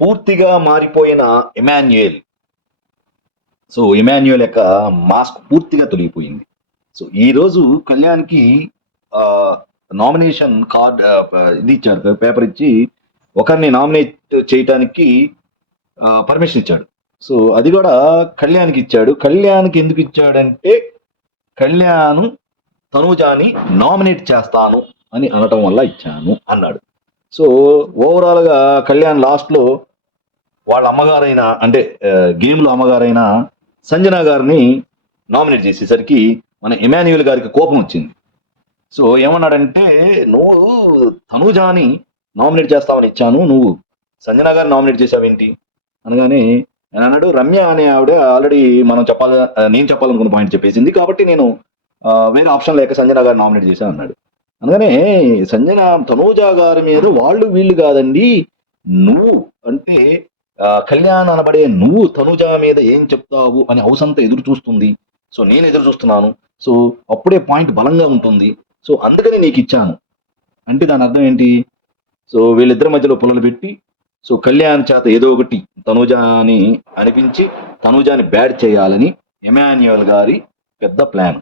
పూర్తిగా మారిపోయిన ఇమాన్యుయల్. సో ఇమాన్యుయల్ యొక్క మాస్క్ పూర్తిగా తొలగిపోయింది. సో ఈ రోజు కళ్యాణ్కి నామినేషన్ కార్డ్ ఇది ఇచ్చాడు, పేపర్ ఇచ్చి ఒకరిని నామినేట్ చేయటానికి పర్మిషన్ ఇచ్చాడు. సో అది కూడా కళ్యాణ్కి ఇచ్చాడు. కళ్యాణ్కి ఎందుకు ఇచ్చాడంటే కళ్యాణ్ తనూజాని నామినేట్ చేస్తాను అని అనటం వల్ల ఇచ్చాను అన్నాడు. సో ఓవరాల్గా కళ్యాణ్ లాస్ట్లో వాళ్ళ అమ్మగారైన అంటే గేమ్లో అమ్మగారైన సంజన గారిని నామినేట్ చేసేసరికి మన ఇమాన్యుయల్ గారికి కోపం వచ్చింది. సో ఏమన్నాడంటే, నువ్వు తనూజాని నామినేట్ చేస్తామని ఇచ్చాను, నువ్వు సంజన గారిని నామినేట్ చేసావేంటి అనగానే ఆయన అన్నాడు, రమ్య అనే ఆవిడ ఆల్రెడీ నేను చెప్పాలనుకున్న పాయింట్ చెప్పేసింది, కాబట్టి నేను వేరే ఆప్షన్ లేక సంజన గారిని నామినేట్ చేశాను అన్నాడు. అనగానే తనూజ గారి మీద వాళ్ళు వీళ్ళు కాదండి, నువ్వు అంటే కళ్యాణ్ అనబడే నువ్వు తనూజ మీద ఏం చెప్తావు అని హౌస్ అంతా ఎదురు చూస్తుంది. సో నేను ఎదురు చూస్తున్నాను. సో అప్పుడే పాయింట్ బలంగా ఉంటుంది. సో అందుకని నీకు ఇచ్చాను అంటే దాని అర్థం ఏంటి? సో వీళ్ళిద్దరి మధ్యలో పుల్లలు పెట్టి సో కళ్యాణ్ చేత ఏదో ఒకటి తనూజాని అనిపించి తనూజాని బ్యాడ్ చేయాలని ఇమాన్యుయల్ గారి పెద్ద ప్లాన్.